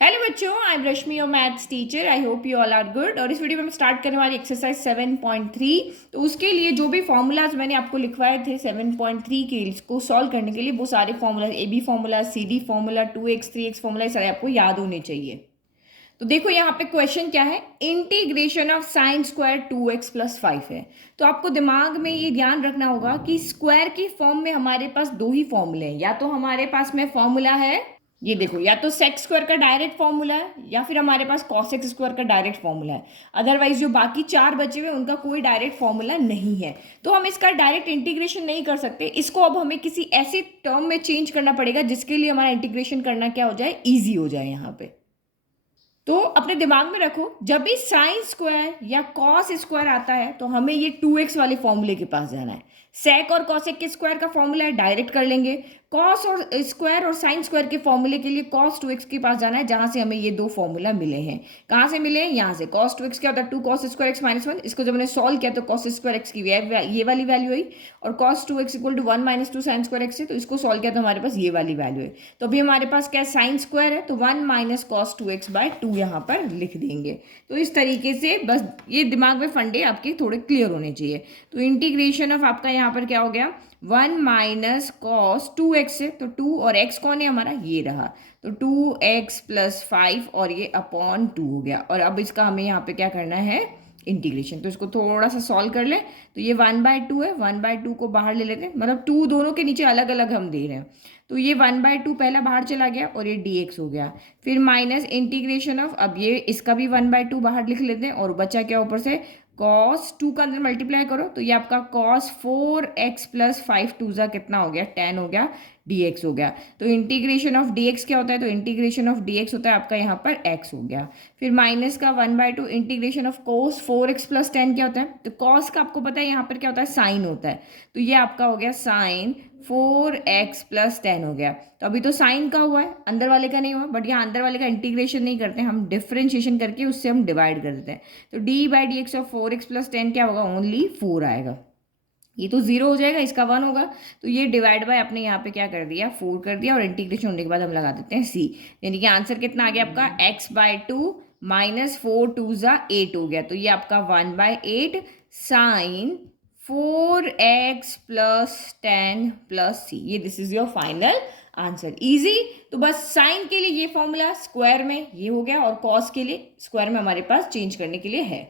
Hello बच्चों, I am Rashmi your maths teacher. I hope you all are good. और इस video में हम स्टार्ट करने वाली एक्सरसाइज 7.3। तो उसके लिए जो भी फॉर्मूलाज मैंने आपको लिखवाए थे 7.3 के इसको सॉल्व करने के लिए, वो सारे formula a b formula, c d formula, 2x 3x फॉर्मूला, ये सारे आपको याद होने चाहिए। तो देखो यहाँ पे क्वेश्चन क्या है, integration of sine square 2x plus 5 है। तो आपको दिमाग में ये ध्यान रखना होगा कि स्क्वायर की फॉर्म में हमारे पास दो ही फॉर्मूले हैं। या तो हमारे पास में फॉर्मूला है, ये देखो, या तो सेक्स स्क्वायर का डायरेक्ट फॉर्मूला है या फिर हमारे पास कॉस एक्स स्क्वायर का डायरेक्ट फॉर्मूला है। अदरवाइज जो बाकी चार बचे हुए उनका कोई डायरेक्ट फॉर्मूला नहीं है। तो हम इसका डायरेक्ट इंटीग्रेशन नहीं कर सकते। इसको अब हमें किसी ऐसे टर्म में चेंज करना पड़ेगा जिसके लिए हमारा इंटीग्रेशन करना क्या हो जाए, ईजी हो जाए यहाँ पे। तो अपने दिमाग में रखो, जब भी साइन स्क्वायर या कॉस स्क्वायर आता है तो हमें ये 2x वाले फॉर्मूले के पास जाना है। सेक और कॉसेक के स्क्वायर का फॉर्मूला है, डायरेक्ट कर लेंगे। कॉस और स्क्वायर और साइन स्क्वायर के फॉर्मूले के लिए कॉस 2x के पास जाना है, जहां से हमें ये दो फॉर्मूला मिले हैं। कहाँ से मिले हैं? यहाँ से। कॉस 2x क्या होता है? 2 कॉस स्क्वायर एक्स माइनस 1। इसको जब मैंने सॉल्व किया तो कॉस स्क्वायर एक्स की ये वाली वैल्यू आई, और cos 2x equal to 1 minus 2 sine square x है। तो इसको सॉल्व किया तो हमारे पास ये वाली वैल्यू है। तो अभी हमारे पास क्या साइन स्क्वायर है, तो 1 माइनस कॉस 2x बाय 2 यहाँ पर लिख देंगे। तो इस तरीके से बस ये दिमाग में फंडे आपके थोड़े क्लियर होने चाहिए। तो इंटीग्रेशन ऑफ आपका यहाँ पर क्या हो गया, 1 माइनस कॉस 2x है। तो 2 और x कौन है हमारा, ये रहा। तो 2x प्लस 5 और ये अपॉन 2 हो गया। और अब इसका हमें यहाँ पे क्या करना है, इंटीग्रेशन। तो इसको थोड़ा सा सॉल्व कर ले। तो ये 1/2 है, 1/2 को बाहर ले लेते हैं, मतलब 2 दोनों के नीचे अलग अलग हम दे रहे हैं। तो ये 1/2 पहला बाहर चला गया और ये dx हो गया। फिर माइनस इंटीग्रेशन ऑफ, अब ये इसका भी 1/2 बाहर लिख लेते हैं, और बचा क्या ऊपर से, कॉस 2 का अंदर मल्टीप्लाई करो तो ये आपका कॉस 4x प्लस 5 2 ज़ा कितना हो गया, 10 हो गया, dx हो गया। तो इंटीग्रेशन ऑफ dx क्या होता है, तो इंटीग्रेशन ऑफ dx होता है आपका यहाँ पर x हो गया। फिर माइनस का 1/2 integration of cos 4x plus 10 क्या होता है, तो कॉस का आपको पता है यहाँ पर क्या होता है, साइन होता है। तो ये आपका हो गया साइन 4x प्लस 10 हो गया। तो अभी तो साइन का हुआ है, अंदर वाले का नहीं हुआ, बट यहाँ अंदर वाले का इंटीग्रेशन नहीं करते, हम डिफ्रेंशिएशन करके उससे हम डिवाइड कर देते हैं। तो d/dx ऑफ 4x प्लस 10 क्या होगा, ओनली 4 आएगा। ये तो 0 हो जाएगा, इसका 1 होगा। तो ये डिवाइड बाय आपने यहाँ पे क्या कर दिया, 4 कर दिया, और इंटीग्रेशन होने के बाद हम लगा देते हैं c। यानी कि आंसर कितना आ गया आपका, x/2 माइनस 4 2 ज़ा 8 हो गया। तो ये आपका 1/8 sine 4x plus 10 plus c, ये this is your final answer. Easy. तो बस साइन के लिए ये फॉर्मूला स्क्वायर में ये हो गया, और कॉस के लिए स्क्वायर में हमारे पास चेंज करने के लिए है।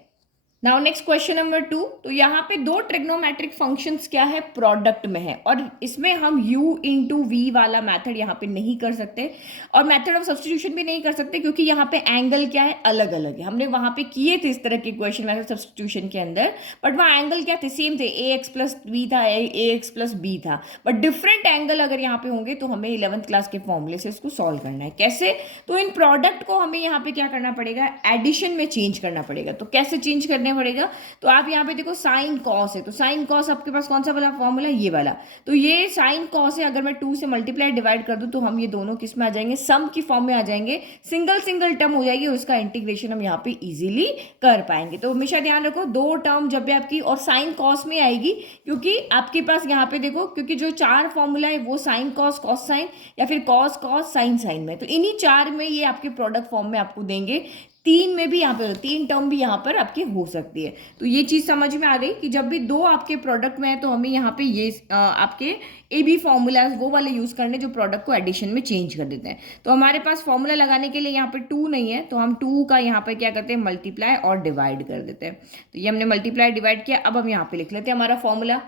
Now next question number 2। तो यहाँ पे दो ट्रिग्नोमेट्रिक फंक्शंस क्या है, प्रोडक्ट में है, और इसमें हम u इंटू वी वाला मेथड यहाँ पे नहीं कर सकते, और मेथड ऑफ सब्सटीट्यूशन भी नहीं कर सकते, क्योंकि यहाँ पे एंगल क्या है, अलग अलग है। हमने वहाँ पे किए थे इस तरह के क्वेश्चन मेथड सब्सटीट्यूशन के अंदर, बट वहाँ एंगल क्या थे, सेम थे, ए एक्स प्लस बी था, ए एक्स प्लस बी था, बट डिफरेंट एंगल अगर यहाँ पे होंगे तो हमें 11th क्लास के फॉर्मूले से इसको सॉल्व करना है। कैसे, तो इन प्रोडक्ट को हमें यहाँ पे क्या करना पड़ेगा, एडिशन में चेंज करना पड़ेगा। तो कैसे चेंज करने पड़ेगा, तो आप यहाँ पे देखो साइन कॉस है, तो साइन कॉस आपके पास कौन सा वाला फॉर्मूला, ये वाला। तो ये साइन कॉस है, अगर मैं 2 से मल्टीप्लाई डिवाइड कर दूं तो हम ये दोनों किस में आ जाएंगे, सम की फॉर्म में आ जाएंगे, सिंगल सिंगल टर्म हो जाएगी, उसका इंटीग्रेशन हम यहाँ पे इजीली कर पाएंगे। तो हमेशा ध्यान रखो, दो टर्म जब भी आपकी और साइन कॉस में आएगी, क्योंकि आपके पास यहाँ पे देखो, क्योंकि जो चार फॉर्मूला है वो साइन कॉस कॉस साइन या फिर कॉस कॉस साइन साइन में, तो इन्हीं चार में ये आपके प्रोडक्ट फॉर्म में आपको देंगे। 3 में भी यहाँ पे 3 टर्म भी यहाँ पर आपकी हो सकती है। तो ये चीज़ समझ में आ गई कि जब भी दो आपके प्रोडक्ट में है तो हमें यहाँ पे ये आपके ए बी फॉर्मूलाज वो वाले यूज़ करने जो प्रोडक्ट को एडिशन में चेंज कर देते हैं। तो हमारे पास फॉर्मूला लगाने के लिए यहाँ पे 2 नहीं है, तो हम 2 का यहाँ पर क्या करते हैं, मल्टीप्लाई और डिवाइड कर देते हैं। तो ये हमने मल्टीप्लाई डिवाइड किया। अब हम यहाँ पे लिख लेते हैं हमारा फॉर्मूला।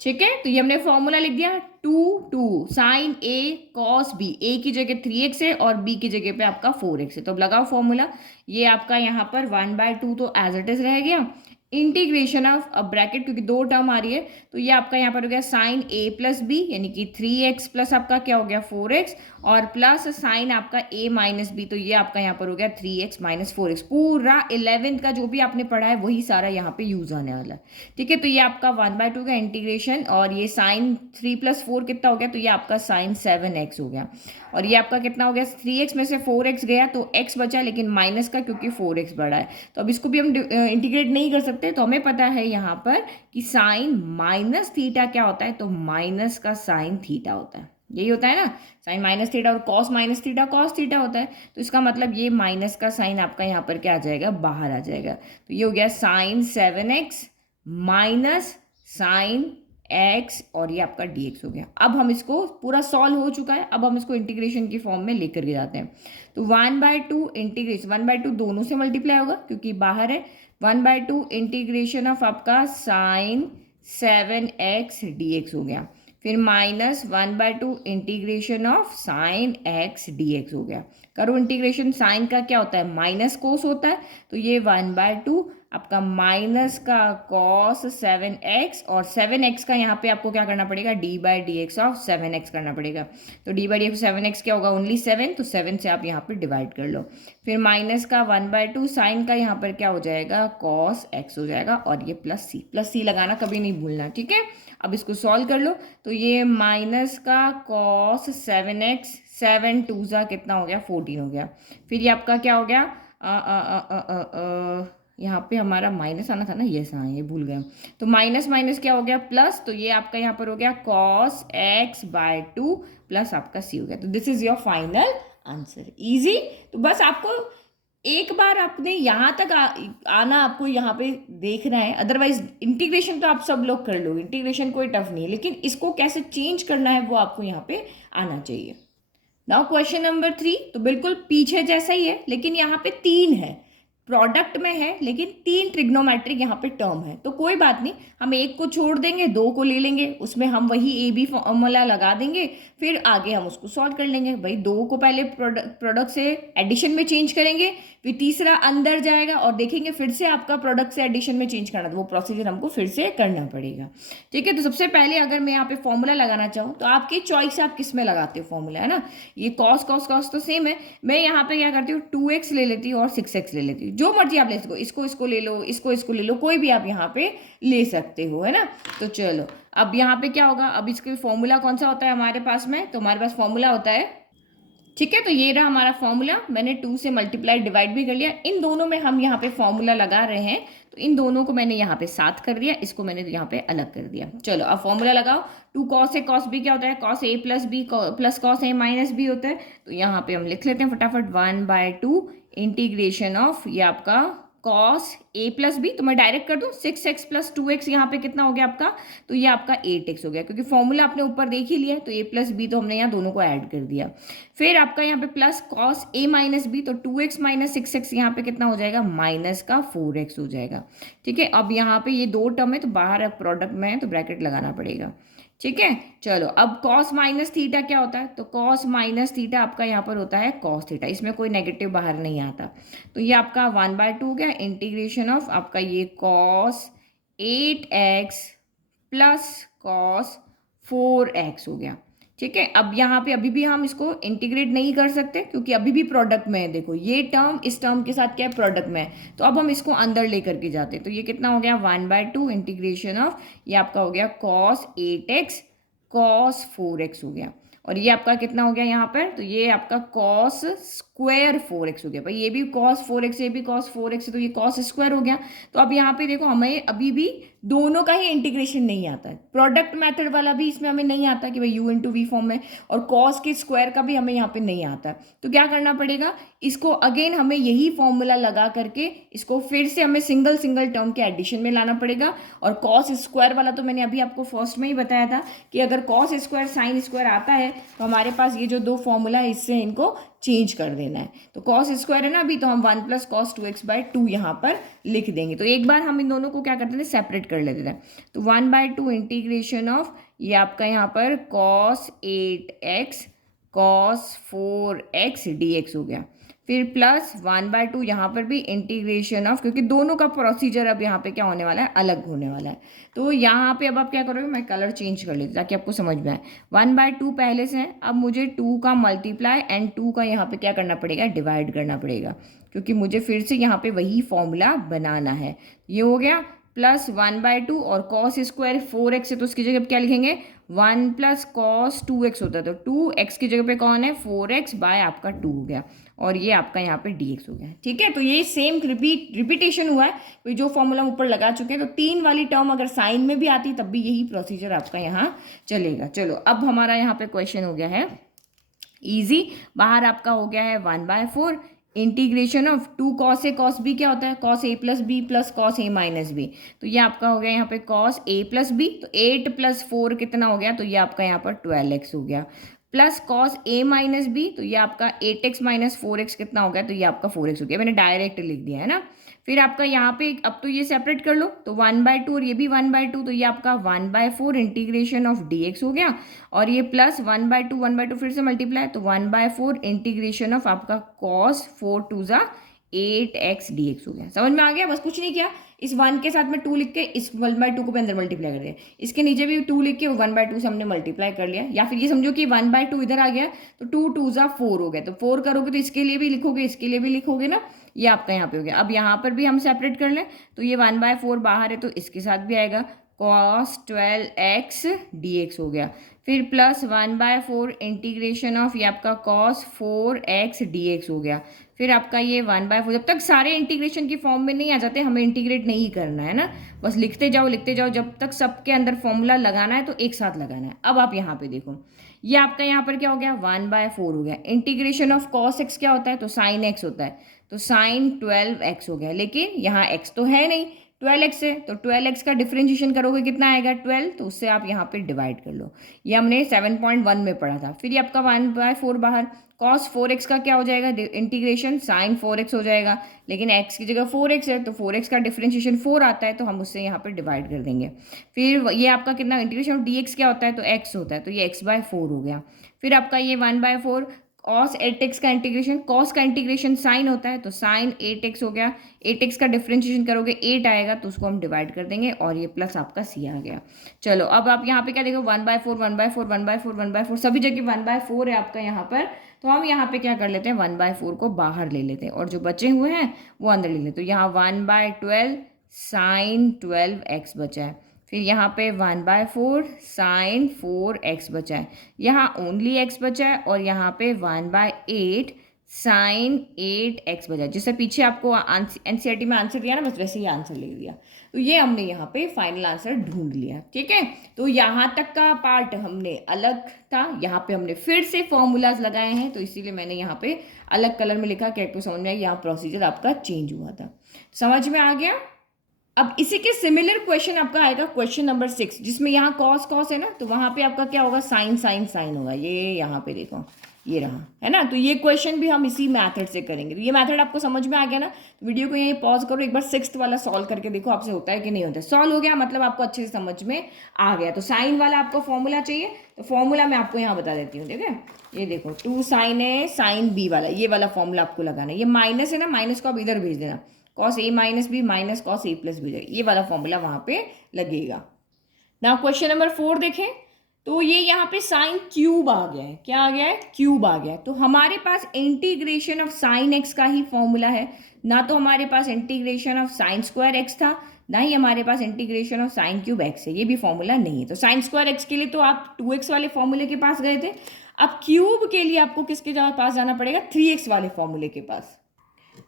ठीक है, तो ये हमने फॉर्मूला लिख दिया, 2 साइन ए कॉस बी, ए की जगह 3x है और b की जगह पे आपका 4x है। तो अब लगाओ फॉर्मूला, ये आपका यहाँ पर 1/2 तो एज इट इज रह गया, इंटीग्रेशन ऑफ, अब ब्रैकेट क्योंकि दो टर्म आ रही है, तो ये आपका यहाँ पर हो गया साइन a प्लस बी, यानी कि 3x प्लस आपका क्या हो गया 4x, और प्लस साइन आपका a माइनस बी, तो ये आपका यहाँ पर हो गया 3x माइनस 4x। पूरा 11th का जो भी आपने पढ़ा है वही सारा यहाँ पे यूज आने वाला है। ठीक है, तो ये आपका 1/2 का इंटीग्रेशन, और ये साइन 3 प्लस 4 कितना हो गया, तो ये आपका साइन 7x हो गया, और ये आपका कितना हो गया, 3x में से 4x गया तो x बचा, लेकिन माइनस का, क्योंकि 4x बड़ा है। तो अब इसको भी हम इंटीग्रेट नहीं कर सकते, तो हमें पता है यहाँ पर कि साइन माइनस थीटा क्या होता है, तो माइनस का साइन थीटा होता है। यही होता है ना, साइन माइनस थीटा और cos minus theta cos theta होता है। तो इसका मतलब ये माइनस का साइन आपका यहाँ पर क्या आ जाएगा, बाहर आ जाएगा। तो ये हो गया sign 7x minus sign x और ये आपका dx हो गया। अब हम इसको पूरा सॉल्व हो चुका है, अब हम इसको इंटीग्रेशन की फॉर्म में लेकर के जाते हैं। तो 1/2 इंटीग्रेशन, 1/2 दोनों से मल्टीप्लाई होगा क्योंकि बाहर है। 1/2 इंटीग्रेशन ऑफ आपका साइन 7x dx हो गया। फिर -1/2 integration of sign x dx हो गया। करो इंटीग्रेशन, साइन का क्या होता है, माइनस कोस होता है। तो ये 1/2 आपका माइनस का कॉस 7x और 7x का यहाँ पे आपको क्या करना पड़ेगा, d/dx ऑफ 7x करना पड़ेगा। तो d/dx ऑफ 7x क्या होगा, ओनली 7, तो 7 से आप यहाँ पे डिवाइड कर लो। फिर माइनस का 1/2 साइन का यहाँ पर क्या हो जाएगा, कॉस x हो जाएगा और ये प्लस सी लगाना कभी नहीं भूलना, ठीक है। अब इसको सॉल्व कर लो। तो ये माइनस का कॉस 7x, 7 2 जा कितना हो गया, 14 हो गया। फिर ये आपका क्या हो गया, यहाँ पे हमारा माइनस आना था ना, यस हाँ ये भूल गया। तो माइनस माइनस क्या हो गया, प्लस। तो ये आपका यहाँ पर हो गया cos x/2 प्लस आपका c हो गया। तो this is your final answer. Easy. तो बस आपको एक बार आपने यहाँ तक आना, आपको यहाँ पे देखना है, अदरवाइज इंटीग्रेशन तो आप सब लोग कर लो, इंटीग्रेशन कोई टफ नहीं है, लेकिन इसको कैसे चेंज करना है वो आपको यहाँ पे आना चाहिए। नाउ क्वेश्चन नंबर 3, तो बिल्कुल पीछे जैसा ही है, लेकिन यहाँ पे 3 है, प्रोडक्ट में है लेकिन 3 ट्रिग्नोमेट्रिक यहाँ पे टर्म है। तो कोई बात नहीं, हम एक को छोड़ देंगे, 2 को ले लेंगे, उसमें हम वही ए बी फॉर्मूला लगा देंगे, फिर आगे हम उसको सॉल्व कर लेंगे। भाई 2 को पहले प्रोडक्ट से एडिशन में चेंज करेंगे, फिर तीसरा अंदर जाएगा और देखेंगे फिर से आपका प्रोडक्ट से एडिशन में चेंज करना, तो वो प्रोसीजर हमको फिर से करना पड़ेगा, ठीक है। तो सबसे पहले अगर मैं यहाँ पे फॉर्मूला लगाना चाहूँ तो आपकी चॉइस है, आप किस में लगाते हो फॉर्मूला, है ना। ये कॉस कॉस कॉस तो सेम है, मैं यहाँ पे क्या करती हूँ, 2x ले लेती हूँ और 6x ले लेती हूँ, जो मर्जी आप ले सको, इसको ले लो, इसको ले लो, कोई भी आप यहाँ पे ले सकते हो, है ना। तो चलो अब यहाँ पे क्या होगा, अब इसके फॉर्मूला कौन सा होता है हमारे पास में, तो हमारे पास फॉर्मूला होता है, ठीक है। तो ये रहा हमारा फॉर्मूला, मैंने 2 से मल्टीप्लाई डिवाइड भी कर लिया। इन दोनों में हम यहाँ पे फॉर्मूला लगा रहे हैं, तो इन दोनों को मैंने यहाँ पे साथ कर दिया, इसको मैंने यहाँ पे अलग कर दिया। चलो अब फॉर्मूला लगाओ। 2 cos a cos b क्या होता है, cos a plus b plus cos a minus b होता है। तो यहाँ पे हम लिख लेते हैं फटाफट, 1/2 इंटीग्रेशन ऑफ ये आपका cos a प्लस बी, तो मैं डायरेक्ट कर दूं, 6x प्लस 2x यहाँ पे कितना हो गया आपका, तो ये आपका 8x हो गया, क्योंकि फॉर्मूला आपने ऊपर देख ही लिया, तो a प्लस बी तो हमने यहाँ दोनों को ऐड कर दिया। फिर आपका यहाँ पे plus cos a minus b, तो 2x माइनस 6x यहाँ पे कितना हो जाएगा, माइनस का 4x हो जाएगा, ठीक है। अब यहाँ पे ये 2 टर्म है तो बाहर प्रोडक्ट में है तो ब्रैकेट लगाना पड़ेगा, ठीक है। चलो अब cos माइनस थीटा क्या होता है, तो cos माइनस थीटा आपका यहाँ पर होता है cos थीटा, इसमें कोई नेगेटिव बाहर नहीं आता। तो ये आपका 1/2 हो गया, इंटीग्रेशन ऑफ आपका ये cos 8x plus cos 4x हो गया, ठीक है। अब यहाँ पे अभी भी हम इसको इंटीग्रेट नहीं कर सकते क्योंकि अभी भी प्रोडक्ट में है, देखो ये टर्म इस टर्म के साथ क्या है, प्रोडक्ट में है, तो अब हम इसको अंदर लेकर के जाते हैं। तो ये कितना हो गया, 1/2 इंटीग्रेशन ऑफ ये आपका हो गया cos 8x cos 4x हो गया, और ये आपका कितना हो गया यहाँ पर, तो ये आपका cos स्क्वायर 4x हो गया। भाई ये भी cos 4x, ये भी cos 4x है, तो ये cos स्क्वायर हो गया। तो अब यहाँ पे देखो हमें अभी भी दोनों का ही इंटीग्रेशन नहीं आता है, प्रोडक्ट मेथड वाला भी इसमें हमें नहीं आता कि भाई u इंटू वी फॉर्म में, और cos के स्क्वायर का भी हमें यहाँ पे नहीं आता है। तो क्या करना पड़ेगा, इसको अगेन हमें यही फॉर्मूला लगा करके इसको फिर से हमें सिंगल सिंगल टर्म के एडिशन में लाना पड़ेगा। और cos स्क्वायर वाला तो मैंने अभी आपको फर्स्ट में ही बताया था कि अगर cos स्क्वायर साइन स्क्वायर आता है तो हमारे पास ये जो 2 फॉर्मूला है इससे इनको चेंज कर देना है। तो cos स्क्वायर है ना अभी, तो हम 1 प्लस cos 2x/2 यहाँ पर लिख देंगे। तो एक बार हम इन दोनों को क्या करते थे, सेपरेट कर लेते थे। तो 1/2 इंटीग्रेशन ऑफ ये आपका यहाँ पर cos 8x cos 4x dx हो गया। फिर प्लस 1/2 यहाँ पर भी इंटीग्रेशन ऑफ, क्योंकि दोनों का प्रोसीजर अब यहाँ पे क्या होने वाला है, अलग होने वाला है। तो यहाँ पे अब आप क्या करोगे, मैं कलर चेंज कर लेती ताकि आपको समझ में आए। 1/2 पहले से है, अब मुझे 2 का मल्टीप्लाई एंड 2 का यहाँ पे क्या करना पड़ेगा, डिवाइड करना पड़ेगा, क्योंकि मुझे फिर से यहाँ पे वही फॉर्मूला बनाना है। ये हो गया प्लस 1/2 और cos स्क्वायर 4x है तो उसकी जगह क्या लिखेंगे, 1 प्लस कॉस 2x होता है, तो 2x की जगह पे कौन है 4x बाय आपका 2 हो गया, और ये आपका यहाँ पे dx हो गया। ठीक है, तो ये सेम रिपीटेशन हुआ है, तो जो फॉर्मूला हम ऊपर लगा चुके हैं, तो 3 वाली टर्म अगर साइन में भी आती तब भी यही प्रोसीजर आपका यहाँ चलेगा। चलो अब हमारा यहाँ पे क्वेश्चन हो गया है इजी। बाहर आपका हो गया है 1/4 integration of 2 cos a cos b क्या होता है cos a plus b plus cos a minus b, तो ये आपका हो गया यहाँ पे कॉस ए प्लस बी, तो 8 प्लस 4 कितना हो गया, तो ये आपका यहाँ पर 12x हो गया, plus cos a minus b, तो ये आपका 8x माइनस 4x कितना हो गया, तो ये आपका 4x हो गया। मैंने डायरेक्ट लिख दिया है ना। फिर आपका यहाँ पे अब तो ये सेपरेट कर लो, तो 1/2 और ये भी 1/2, तो ये आपका 1/4 इंटीग्रेशन ऑफ dx हो गया, और ये प्लस 1/2 फिर से मल्टीप्लाई, तो 1/4 इंटीग्रेशन ऑफ आपका cos 4 2 ज़ा 8x dx हो गया। समझ में आ गया? बस कुछ नहीं किया, इस 1 के साथ में 2 लिख के इस 1/2 को भी अंदर मल्टीप्लाई कर दिया, इसके नीचे भी 2 लिख के 1/2 से हमने मल्टीप्लाई कर लिया, या फिर ये समझो कि 1/2 इधर आ गया, तो 2 2 ज़ा 4 हो गया, तो 4 करोगे तो इसके लिए भी लिखोगे, इसके लिए भी लिखोगे ना, ये आपका यहाँ पे हो गया। अब यहाँ पर भी हम सेपरेट कर लें, तो ये 1/4 बाहर है तो इसके साथ भी आएगा, cos 12x dx हो गया, फिर प्लस 1/4 इंटीग्रेशन ऑफ ये आपका cos 4x dx हो गया, फिर आपका ये 1/4। जब तक सारे इंटीग्रेशन की फॉर्म में नहीं आ जाते हमें इंटीग्रेट नहीं करना है ना, बस लिखते जाओ लिखते जाओ, जब तक सबके अंदर फॉर्मूला लगाना है तो एक साथ लगाना है। अब आप यहाँ पे देखो, ये आपका यहाँ पर क्या हो गया 1/4 हो गया, इंटीग्रेशन ऑफ cos x क्या होता है, तो sin x होता है, तो sin 12x हो गया, लेकिन यहाँ x तो है नहीं, 12x है, तो 12x का डिफरेंशिएशन करोगे कितना आएगा 12, तो उससे आप यहाँ पे डिवाइड कर लो, ये हमने 7.1 में पढ़ा था। फिर ये आपका 1/4 बाहर, cos 4x का क्या हो जाएगा इंटीग्रेशन sin 4x हो जाएगा, लेकिन x की जगह 4x है, तो 4x का डिफरेंशिएशन 4 आता है, तो हम उससे यहाँ पे डिवाइड कर देंगे। फिर ये आपका कितना इंटीग्रेशन ऑफ dx क्या होता है, तो x होता है, तो ये x/4 हो गया। फिर आपका ये 1/4 cos 8x का इंटीग्रेशन, cos का इंटीग्रेशन sin होता है, तो sin 8x हो गया, 8x का डिफरेंशिएशन करोगे 8 आएगा, तो उसको हम डिवाइड कर देंगे, और ये प्लस आपका c आ गया। चलो अब आप यहाँ पे क्या देखो 1/4 1/4 1/4 1/4 सभी जगह 1/4 है आपका यहाँ पर, तो हम यहाँ पे क्या कर लेते हैं 1/4 को बाहर ले लेते हैं, और जो बचे हुए हैं वो अंदर ले लेते हैं, तो यहाँ 1/12 sin 12x बचा है, फिर यहाँ पे 1/4 sin 4x बचा है, यहाँ ओनली x बचा है, और यहाँ पे 1/8 sin 8x बचा है, जिससे पीछे आपको एनसीईआरटी में आंसर दिया ना, बस वैसे ही आंसर लिख दिया। तो ये हमने यहाँ पे फाइनल आंसर ढूंढ लिया। ठीक है, तो यहाँ तक का पार्ट हमने अलग था, यहाँ पे हमने फिर से फॉर्मूलाज लगाए हैं, तो इसीलिए मैंने यहाँ पे अलग कलर में लिखा, क्या आपको समझ में आया, यहाँ प्रोसीजर आपका चेंज हुआ था। समझ में आ गया? अब इसी के सिमिलर क्वेश्चन आपका आएगा क्वेश्चन नंबर 6, जिसमें यहाँ कॉस कॉस है ना, तो वहाँ पे आपका क्या होगा साइन साइन साइन होगा, ये यहाँ पे देखो ये रहा है ना। तो ये क्वेश्चन भी हम इसी मेथड से करेंगे। तो ये मेथड आपको समझ में आ गया ना, तो वीडियो को यहीं पॉज करो, एक बार 6th वाला सॉल्व करके देखो आपसे होता है कि नहीं होता है। सॉल्व हो गया मतलब आपको अच्छे से समझ में आ गया। तो साइन वाला आपको फॉर्मूला चाहिए, तो फॉर्मूला मैं आपको यहाँ बता देती हूँ। ठीक है, ये देखो 2 sin है sin b वाला, ये वाला फॉर्मूला आपको लगाना है। ये माइनस है ना, माइनस को आप इधर भेज देना, cos a minus b minus cos a plus b, ये वाला फॉर्मूला वहाँ पे लगेगा ना। क्वेश्चन नंबर 4 देखें, तो ये यहाँ पे साइन क्यूब आ गया है। क्या आ गया है? क्यूब आ गया है। तो हमारे पास इंटीग्रेशन ऑफ साइन एक्स का ही फॉर्मूला है, ना तो हमारे पास integration of sine square x था, ना ही हमारे पास integration of sine cube x है, ये भी फॉर्मूला नहीं है। तो साइन स्क्वायर एक्स के लिए तो आप 2x वाले फॉर्मूले के पास गए थे, अब क्यूब के लिए आपको किसके पास जाना पड़ेगा? 3x वाले फॉर्मूले के पास।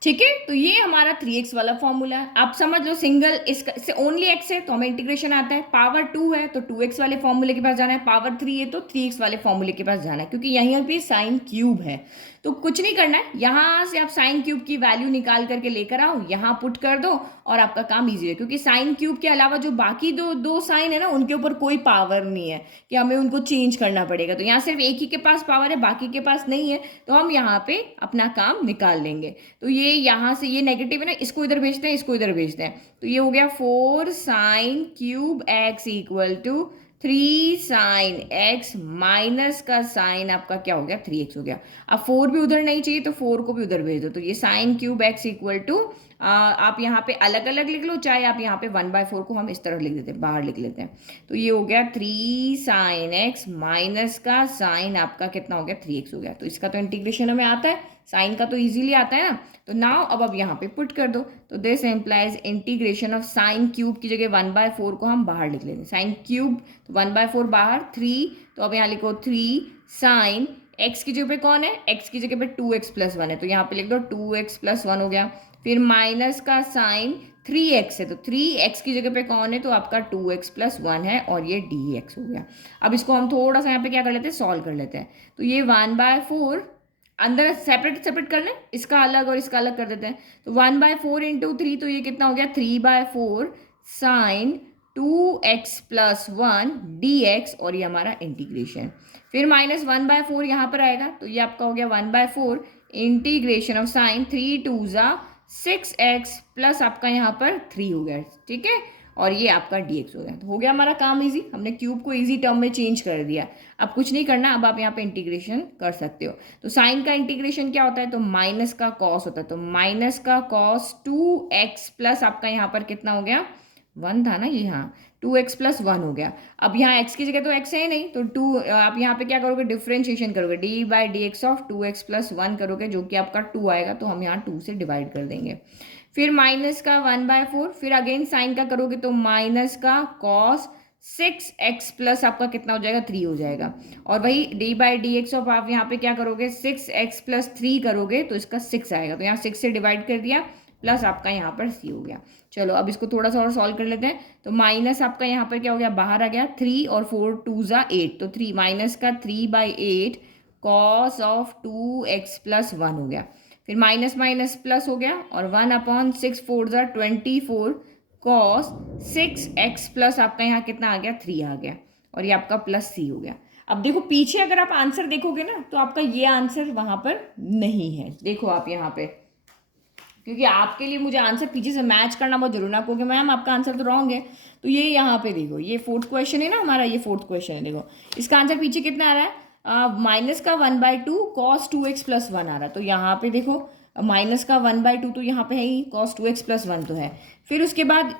ठीक है, तो ये हमारा 3x वाला फॉर्मूला है। आप समझ लो सिंगल इससे ओनली x है तो हमें इंटीग्रेशन आता है, पावर 2 है तो 2x वाले फॉर्मूले के पास जाना है, पावर 3 है तो 3x वाले फॉर्मूले के पास जाना है, क्योंकि यहाँ पे साइन क्यूब है। तो कुछ नहीं करना है, यहाँ से आप साइन क्यूब की वैल्यू निकाल करके लेकर आओ, यहाँ पुट कर दो और आपका काम ईजी है, क्योंकि साइन क्यूब के अलावा जो बाकी दो साइन है ना, उनके ऊपर कोई पावर नहीं है कि हमें उनको चेंज करना पड़ेगा। तो यहाँ सिर्फ एक ही के पास पावर है, बाकी के पास नहीं है, तो हम यहाँ पे अपना काम निकाल लेंगे। तो ये यहाँ से ये नेगेटिव है ना, इसको इधर भेजते हैं, इसको इधर भेजते हैं, तो ये हो गया 4 sin cube x equal to 3 sin x minus का साइन आपका क्या हो गया 3x हो गया। अब 4 भी उधर नहीं चाहिए तो 4 को भी उधर भेज दो, तो ये sin cube x equal to आप यहाँ पे अलग अलग लिख लो, चाहे आप यहाँ पे 1/4 को हम इस तरह लिख देते हैं, बाहर लिख लेते हैं। तो ये हो गया 3 sin x माइनस का साइन आपका कितना हो गया 3x हो गया। तो इसका तो इंटीग्रेशन हमें आता है, साइन का तो इजीली आता है ना। तो नाउ अब यहाँ पे पुट कर दो, तो this implies integration of sine cube की जगह 1/4 को हम बाहर लिख लेते हैं, साइन क्यूब तो 1/4 बाहर, 3 तो अब यहाँ लिखो 3 साइन एक्स की जगह पे कौन है, एक्स की जगह पे 2x+1 है, तो यहाँ पे लिख दो 2x+1 हो गया। फिर माइनस का साइन 3x है, तो 3x की जगह पे कौन है, तो आपका 2x+1 है और ये dx हो गया। अब इसको हम थोड़ा सा यहाँ पे क्या कर लेते हैं, सॉल्व कर लेते हैं। तो ये 1/4 अंदर सेपरेट सेपरेट कर लें, इसका अलग और इसका अलग कर देते हैं। तो 1/4 इंटू 3 तो ये कितना हो गया 3/4 साइन 2x+1 dx और ये हमारा इंटीग्रेशन। फिर -1/4 यहाँ पर आएगा, तो ये आपका हो गया 1/4 इंटीग्रेशन ऑफ साइन 3 2 ज़ा 6x प्लस आपका यहाँ पर 3 हो गया, ठीक है, और ये आपका dx हो गया। तो हो गया हमारा काम इजी, हमने क्यूब को इजी टर्म में चेंज कर दिया। अब कुछ नहीं करना, अब आप यहाँ पे इंटीग्रेशन कर सकते हो। तो साइन का इंटीग्रेशन क्या होता है, तो माइनस का कॉस होता है, तो माइनस का कॉस 2x प्लस आपका यहाँ पर कितना हो गया 1 था ना ये, हाँ 2x+1 हो गया। अब यहाँ x की जगह तो x है ही नहीं, तो 2 आप यहाँ पे क्या करोगे, डिफ्रेंशिएशन करोगे, d/dx ऑफ 2x+1 करोगे, जो कि आपका 2 आएगा, तो हम यहाँ 2 से डिवाइड कर देंगे। फिर माइनस का 1/4, फिर अगेन साइन का करोगे तो माइनस का कॉस 6x प्लस आपका कितना हो जाएगा 3 हो जाएगा, और वही d/dx ऑफ आप यहाँ पे क्या करोगे 6x+3 करोगे तो इसका 6 आएगा, तो यहाँ 6 से डिवाइड कर दिया, प्लस आपका यहाँ पर c हो गया। चलो अब इसको थोड़ा सा और सॉल्व कर लेते हैं। तो माइनस आपका यहाँ पर क्या हो गया, बाहर आ गया 3 और 4 2 ज़ा 8, तो 3 माइनस का 3/8 कॉस ऑफ 2x+1 हो गया। फिर माइनस माइनस प्लस हो गया और 1/6 4 ज़ा 24 कॉस 6x प्लस आपका यहाँ कितना आ गया 3 आ गया, और ये आपका प्लस c हो गया। अब देखो पीछे अगर आप आंसर देखोगे ना तो आपका ये आंसर वहाँ पर नहीं है, देखो आप यहाँ पे, क्योंकि आपके लिए मुझे आंसर पीछे से मैच करना बहुत जरूरी है, क्योंकि मैम आपका आंसर तो रॉन्ग है। तो ये यहाँ पे देखो, ये 4th क्वेश्चन है ना हमारा, ये 4th क्वेश्चन है, देखो इसका आंसर पीछे कितना आ रहा है, माइनस का 1/2 कॉस 2x+1 आ रहा है, तो यहाँ पे देखो माइनस का 1/2 तो यहाँ पे है ही, कॉस 2x+1 तो है। फिर उसके बाद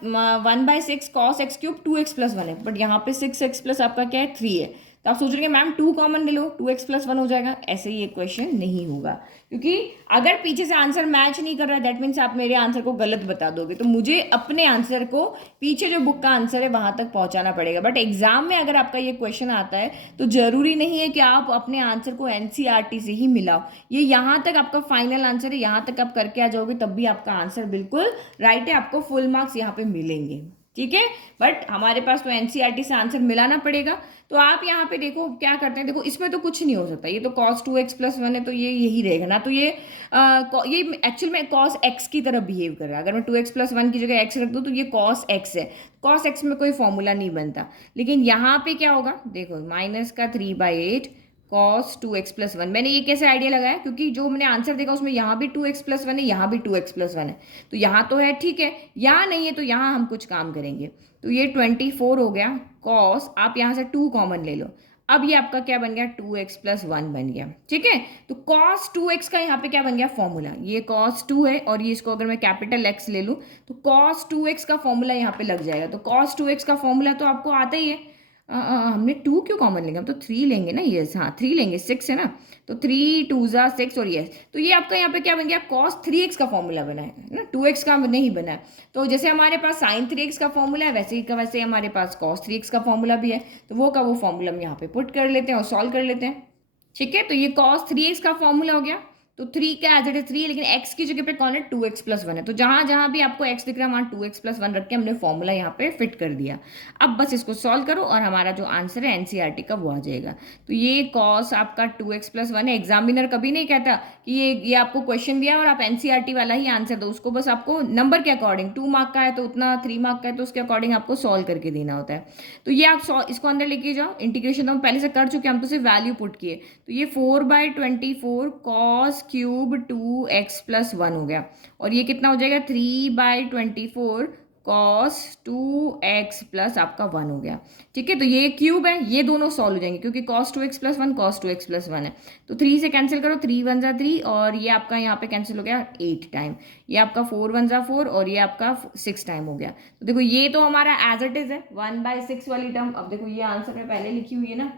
1/6 कॉस x³ 2x+1 है, बट यहाँ पे 6x प्लस आपका क्या है 3 है, तो आप सोच रहे हैं मैम 2 कॉमन ले लो 2x+1 हो जाएगा, ऐसे ही ये क्वेश्चन नहीं होगा, क्योंकि अगर पीछे से आंसर मैच नहीं कर रहा है दैट मीन्स आप मेरे आंसर को गलत बता दोगे, तो मुझे अपने आंसर को पीछे जो बुक का आंसर है वहां तक पहुंचाना पड़ेगा। बट एग्जाम में अगर आपका ये क्वेश्चन आता है तो जरूरी नहीं है कि आप अपने आंसर को एनसीईआरटी से ही मिलाओ, ये यहाँ तक आपका फाइनल आंसर है, यहाँ तक आप करके आ जाओगे तब भी आपका आंसर बिल्कुल राइट है, आपको फुल मार्क्स यहाँ पे मिलेंगे, ठीक है। बट हमारे पास तो एनसीईआरटी से आंसर मिलाना पड़ेगा। तो आप यहाँ पे देखो क्या करते हैं, देखो इसमें तो कुछ नहीं हो सकता, ये तो cos 2x+1 है तो ये यही रहेगा ना, तो ये एक्चुअल में cos x की तरह बिहेव कर रहा है। अगर मैं 2x+1 की जगह x रख दूँ तो ये cos x है, cos x में कोई फॉर्मूला नहीं बनता। लेकिन यहाँ पे क्या होगा, देखो माइनस का 3/8 cos 2x+1, मैंने ये कैसे आइडिया लगाया, क्योंकि जो मैंने आंसर देखा उसमें यहाँ भी 2x+1 है, यहाँ भी 2x+1 है, तो यहाँ तो है ठीक है, यहाँ नहीं है तो यहाँ हम कुछ काम करेंगे। तो ये 24 हो गया cos, आप यहाँ से 2 कॉमन ले लो, अब ये आपका क्या बन गया 2x+1 बन गया, ठीक है। तो cos 2x का यहाँ पे क्या बन गया फॉर्मूला, ये cos 2 है और ये इसको अगर मैं कैपिटल X ले लूँ तो cos 2x का फॉर्मूला यहाँ पे लग जाएगा। तो cos 2x का फॉर्मूला तो आपको आता ही है, हमने 2 क्यों कॉमन लेंगे, हम तो 3 लेंगे ना, यस हाँ 3 लेंगे, 6 है ना, तो 3 2 ज़ा 6 और यस, तो ये आपका यहाँ पे क्या बन गया cos 3x का फॉर्मूला बना है ना, 2x का नहीं बना है। तो जैसे हमारे पास sin 3x का फॉर्मूला है वैसे ही का वैसे हमारे पास cos 3x का फॉर्मूला भी है, तो वो का वो फॉर्मूला हम यहाँ पे पुट कर लेते हैं और सॉल्व कर लेते हैं, ठीक है। तो ये cos 3x का फॉर्मूला हो गया, तो 3 का एज इट इज 3 है, लेकिन x की जगह पे कौन है 2x+1 है, तो जहां जहां भी आपको x दिख रहा है वहां 2x+1 रख के हमने फॉर्मूला यहाँ पे फिट कर दिया। अब बस इसको सॉल्व करो और हमारा जो आंसर है एनसीईआरटी का वो आ जाएगा। तो ये कॉस आपका 2x+1 है, एग्जामिनर कभी नहीं कहता कि ये आपको क्वेश्चन दिया और आप एनसीईआरटी वाला ही आंसर दो, उसको बस आपको नंबर के अकॉर्डिंग 2 मार्क का है तो उतना, 3 मार्क का है तो उसके अकॉर्डिंग आपको सॉल्व करके देना होता है। तो ये आप इसको अंदर लेके जाओ, इंटीग्रेशन तो हम पहले से कर चुके हैं, हम तो सिर्फ वैल्यू पुट किए, तो ये 4/24 cos क्यूब 2x+1 हो गया, और ये कितना हो जाएगा 3/24 cos 2x प्लस आपका 1 हो गया, ठीक है। तो ये क्यूब है, ये दोनों सॉल्व हो जाएंगे क्योंकि cos 2x+1 cos 2x+1 है, तो 3 से कैंसिल करो, 3 1 ज़ा 3 और ये आपका यहाँ पे कैंसिल हो गया 8 टाइम, ये आपका 4 1 ज़ा 4 और ये आपका 6 टाइम हो गया। तो देखो ये तो हमारा एज इट इज है 1/6 वाली टर्म। अब देखो ये आंसर में पहले लिखी हुई है ना,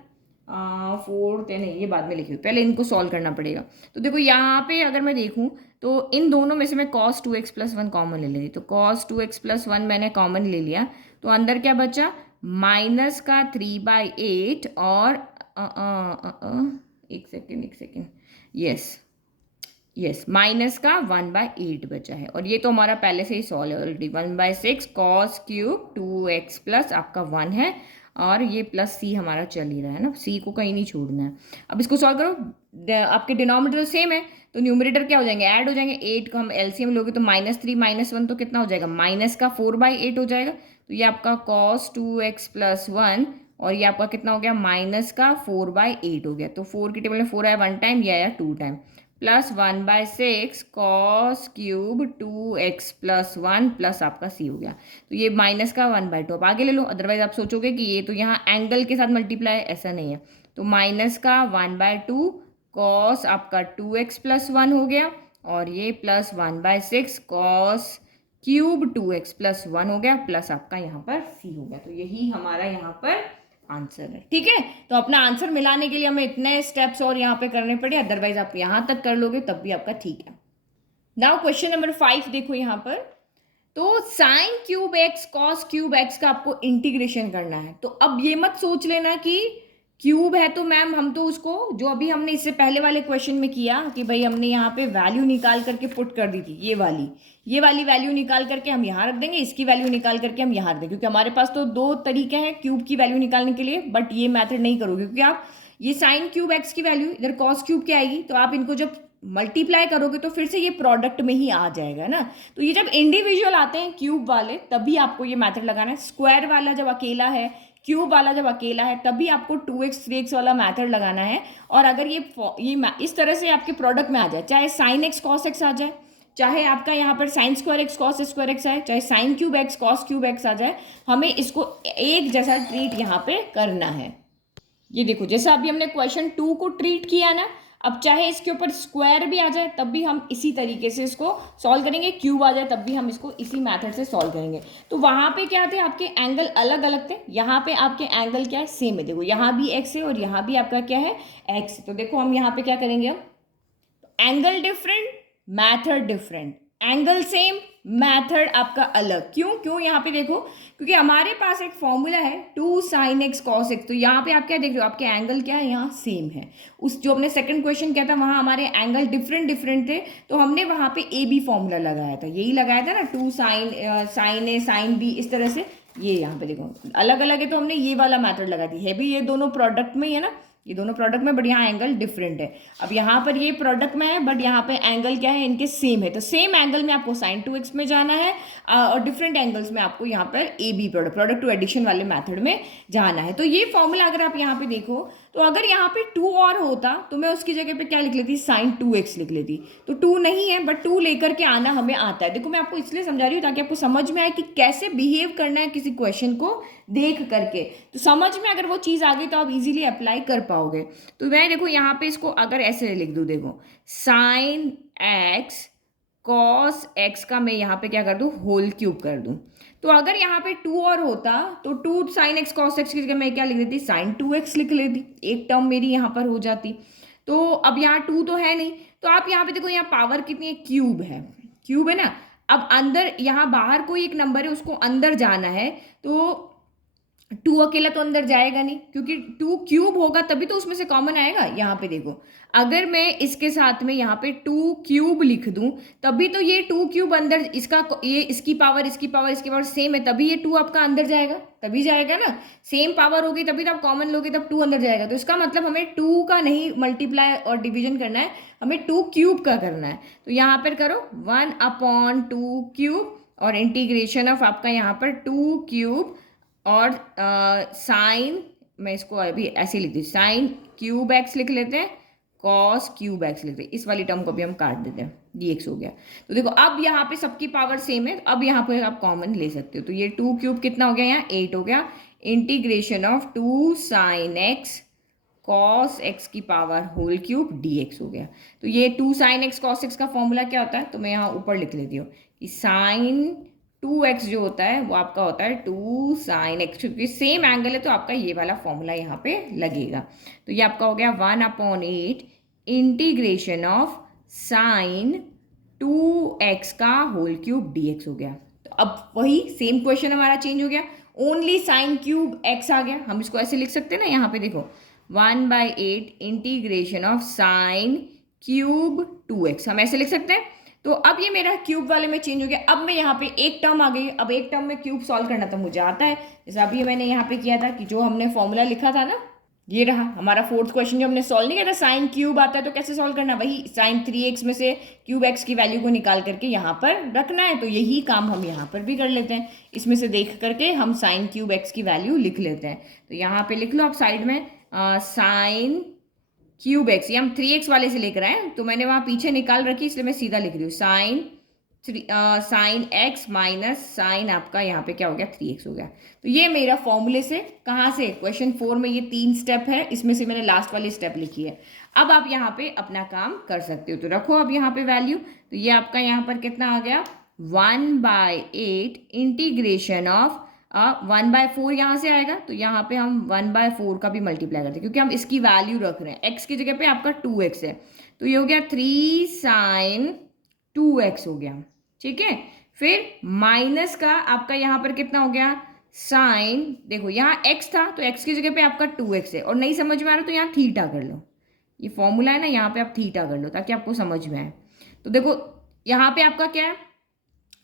4 नहीं, ये बाद में लिखी हुई, पहले इनको सॉल्व करना पड़ेगा। तो देखो यहाँ पे अगर मैं देखूँ तो इन दोनों में से मैं cos 2x प्लस 1 कॉमन ले लेती, तो cos 2x प्लस 1 मैंने कॉमन ले लिया, तो अंदर क्या बचा, माइनस का 3/8 और एक सेकेंड, यस माइनस का 1/8 बचा है, और ये तो हमारा पहले से ही सॉल्व है already. 1/6 cos cube 2x plus आपका 1 है, और ये प्लस सी हमारा चल ही रहा है ना, सी को कहीं नहीं छोड़ना है। अब इसको सॉल्व करो, आपके डिनोमिनेटर सेम है तो न्यूमरेटर क्या हो जाएंगे, ऐड हो जाएंगे। 8 का हम एलसीएम लोगे तो -3 -1 तो कितना हो जाएगा, माइनस का 4/8 हो जाएगा। तो ये आपका cos 2x प्लस 1, और ये आपका कितना हो गया, माइनस का 4/8 हो गया। तो 4 की टेबल में 4 आया 1 टाइम, ये आया 2 time, plus 1/6 cos cube 2x plus 1 plus आपका c हो गया। तो ये माइनस का 1/2 आप आगे ले लो, अदरवाइज आप सोचोगे कि ये तो यहाँ एंगल के साथ मल्टीप्लाई है, ऐसा नहीं है। तो माइनस का 1/2 cos आपका 2x प्लस 1 हो गया, और ये plus 1/6 cos cube 2x plus 1 हो गया, प्लस आपका यहाँ पर c हो गया। तो यही हमारा यहाँ पर आंसर है। ठीक है, तो अपना आंसर मिलाने के लिए हमें इतने स्टेप्स और यहाँ पे करने पड़े, अदरवाइज आप यहाँ तक कर लोगे तब भी आपका ठीक है। नाउ क्वेश्चन नंबर 5 देखो यहाँ पर, तो sign cube x cos cube x का आपको इंटीग्रेशन करना है। तो अब ये मत सोच लेना कि क्यूब है तो मैम हम तो उसको, जो अभी हमने इससे पहले वाले क्वेश्चन में किया कि भाई हमने यहाँ पे वैल्यू निकाल करके पुट कर दी थी, ये वाली वैल्यू निकाल करके हम यहाँ रख देंगे, इसकी वैल्यू निकाल करके हम यहाँ रख देंगे, क्योंकि हमारे पास तो 2 तरीके हैं क्यूब की वैल्यू निकालने के लिए। बट ये मेथड नहीं करोगे, क्योंकि आप ये साइन क्यूब एक्स की वैल्यू इधर कॉस क्यूब की आएगी, तो आप इनको जब मल्टीप्लाई करोगे तो फिर से ये प्रोडक्ट में ही आ जाएगा ना। तो ये जब इंडिविजुअल आते हैं क्यूब वाले तभी आपको ये मेथड लगाना है। स्क्वायर वाला जब अकेला है, क्यूब वाला जब अकेला है, तभी आपको 2x 3x वाला मेथड लगाना है। और अगर ये इस तरह से आपके प्रोडक्ट में आ जाए, चाहे साइन एक्स कॉस एक्स आ जाए, चाहे आपका यहाँ पर sine square x cos square x आए, चाहे sine cube x cos cube x आ जाए, हमें इसको एक जैसा ट्रीट यहाँ पे करना है। ये देखो, जैसा अभी हमने क्वेश्चन 2 को ट्रीट किया ना, अब चाहे इसके ऊपर स्क्वायर भी आ जाए तब भी हम इसी तरीके से इसको सॉल्व करेंगे, क्यूब आ जाए तब भी हम इसको इसी मेथड से सॉल्व करेंगे। तो वहाँ पे क्या थे, आपके एंगल अलग अलग थे, यहाँ पे आपके एंगल क्या है, सेम है। देखो यहाँ भी एक्स है और यहाँ भी आपका क्या है, एक्स है। तो देखो हम यहाँ पे क्या करेंगे, हम angle different method different, angle same method आपका अलग। क्यों यहाँ पे देखो, क्योंकि हमारे पास एक फॉर्मूला है 2 sin x cos x। तो यहाँ पे आप क्या देख रहे हो, आपके एंगल क्या है, यहाँ सेम है। उस जो हमने सेकंड क्वेश्चन किया था वहाँ हमारे एंगल डिफरेंट थे, तो हमने वहाँ पे ए बी फॉर्मूला लगाया था, यही लगाया था ना, 2 sin a sin b, इस तरह से। ये यहाँ पे देखो अलग अलग है, तो हमने ये वाला मैथड लगा दी है भी, ये दोनों प्रोडक्ट में ही है ना, ये दोनों प्रोडक्ट में, बट यहाँ एंगल डिफरेंट है। अब यहाँ पर ये प्रोडक्ट में है बट यहाँ पे एंगल क्या है, इनके सेम है। तो सेम एंगल में आपको sin 2x में जाना है, और डिफरेंट एंगल्स में आपको यहाँ पर a b product to addition वाले मेथड में जाना है। तो ये फॉर्मूला अगर आप यहाँ पे देखो, तो अगर यहाँ पे 2 और होता तो मैं उसकी जगह पे क्या लिख लेती, sin 2x लिख लेती। तो 2 नहीं है, बट 2 लेकर के आना हमें आता है। देखो मैं आपको इसलिए समझा रही हूँ ताकि आपको समझ में आए कि कैसे बिहेव करना है किसी क्वेश्चन को देख करके। तो समझ में अगर वो चीज़ आ गई तो आप इजीली अप्लाई कर पाओगे। तो मैं देखो यहाँ पे इसको अगर ऐसे लिख दूँ, देखो sin x cos x का मैं यहाँ पे क्या कर दूँ, होल क्यूब कर दूँ। तो अगर यहाँ पे 2 और होता तो 2 sin x cos x की जगह मैं क्या लिख देती, sin 2x लिख लेती, एक टर्म मेरी यहाँ पर हो जाती। तो अब यहाँ 2 तो है नहीं, तो आप यहाँ पे देखो, यहाँ पावर कितनी है, क्यूब है ना। अब अंदर यहाँ बाहर कोई एक नंबर है, उसको अंदर जाना है, तो 2 अकेला तो अंदर जाएगा नहीं, क्योंकि 2 क्यूब होगा तभी तो उसमें से कॉमन आएगा। यहाँ पे देखो, अगर मैं इसके साथ में यहाँ पे 2 क्यूब लिख दूं तभी तो ये 2 क्यूब अंदर, इसका ये इसकी पावर सेम है, तभी ये 2 आपका अंदर जाएगा, तभी जाएगा ना। सेम पावर होगी तभी तो आप कॉमन लोगे, तब 2 अंदर जाएगा। तो इसका मतलब हमें 2 का नहीं मल्टीप्लाई और डिविजन करना है, हमें 2 क्यूब का करना है। तो यहाँ पर करो 1/2 क्यूब, और इंटीग्रेशन ऑफ आपका यहाँ पर 2 क्यूब, और साइन, मैं इसको अभी ऐसे लिख दी, साइन क्यूब एक्स लिख लेते हैं, कॉस क्यूब एक्स लिख लेते हैं, इस वाली टर्म को भी हम काट देते हैं, dx हो गया। तो देखो अब यहाँ पे सबकी पावर सेम है, अब यहाँ पे आप कॉमन ले सकते हो। तो ये 2 क्यूब कितना हो गया, यहाँ 8 हो गया, integration of 2 sin x cos x की पावर होल क्यूब dx हो गया। तो ये 2 sin x cos x का फॉर्मूला क्या होता है, तो मैं यहाँ ऊपर लिख लेती हूँ कि साइन 2x जो होता है वो आपका होता है 2 sin x, क्योंकि सेम एंगल है तो आपका ये वाला फॉर्मूला यहाँ पे लगेगा। तो ये आपका हो गया 1/8 इंटीग्रेशन ऑफ साइन 2x का होल क्यूब dx हो गया। तो अब वही सेम क्वेश्चन हमारा चेंज हो गया, ओनली साइन क्यूब x आ गया। हम इसको ऐसे लिख सकते हैं ना, यहाँ पे देखो 1/8 integration of sine cube 2x, हम ऐसे लिख सकते हैं। तो अब ये मेरा क्यूब वाले में चेंज हो गया। अब मैं यहाँ पे एक टर्म आ गई, अब एक टर्म में क्यूब सॉल्व करना तो मुझे आता है। जैसे अभी मैंने यहाँ पे किया था कि जो हमने फॉर्मूला लिखा था ना, ये रहा हमारा फोर्थ क्वेश्चन जो हमने सॉल्व नहीं किया था, साइन क्यूब आता है तो कैसे सॉल्व करना, वही साइन 3x में से क्यूब x की वैल्यू को निकाल करके यहाँ पर रखना है। तो यही काम हम यहाँ पर भी कर लेते हैं, इसमें से देख करके हम साइन क्यूब x की वैल्यू लिख लेते हैं। तो यहाँ पे लिख लो आप साइड में साइन क्यूब एक्स, ये हम 3x वाले से लेकर आए, तो मैंने वहाँ पीछे निकाल रखी इसलिए मैं सीधा लिख रही हूँ साइन x माइनस साइन आपका यहाँ पे क्या हो गया 3x हो गया। तो ये मेरा फॉर्मूले से कहाँ से, क्वेश्चन 4 में ये 3 स्टेप है, इसमें से मैंने लास्ट वाली स्टेप लिखी है। अब आप यहाँ पे अपना काम कर सकते हो। तो रखो अब यहाँ पे वैल्यू, तो ये आपका यहाँ पर कितना आ गया 1/8 इंटीग्रेशन ऑफ 1/4 यहाँ से आएगा, तो यहाँ पे हम 1/4 का भी मल्टीप्लाई करते हैं क्योंकि हम इसकी वैल्यू रख रहे हैं। x की जगह पे आपका 2x है, तो ये हो गया 3 sin 2x हो गया, ठीक है। फिर माइनस का आपका यहाँ पर कितना हो गया साइन, देखो यहाँ x था तो x की जगह पे आपका 2x है, और नहीं समझ में आ रहा तो यहाँ थीटा कर लो, ये फॉर्मूला है ना, यहाँ पे आप थीटा कर लो ताकि आपको समझ में आए। तो देखो यहाँ पे आपका क्या है,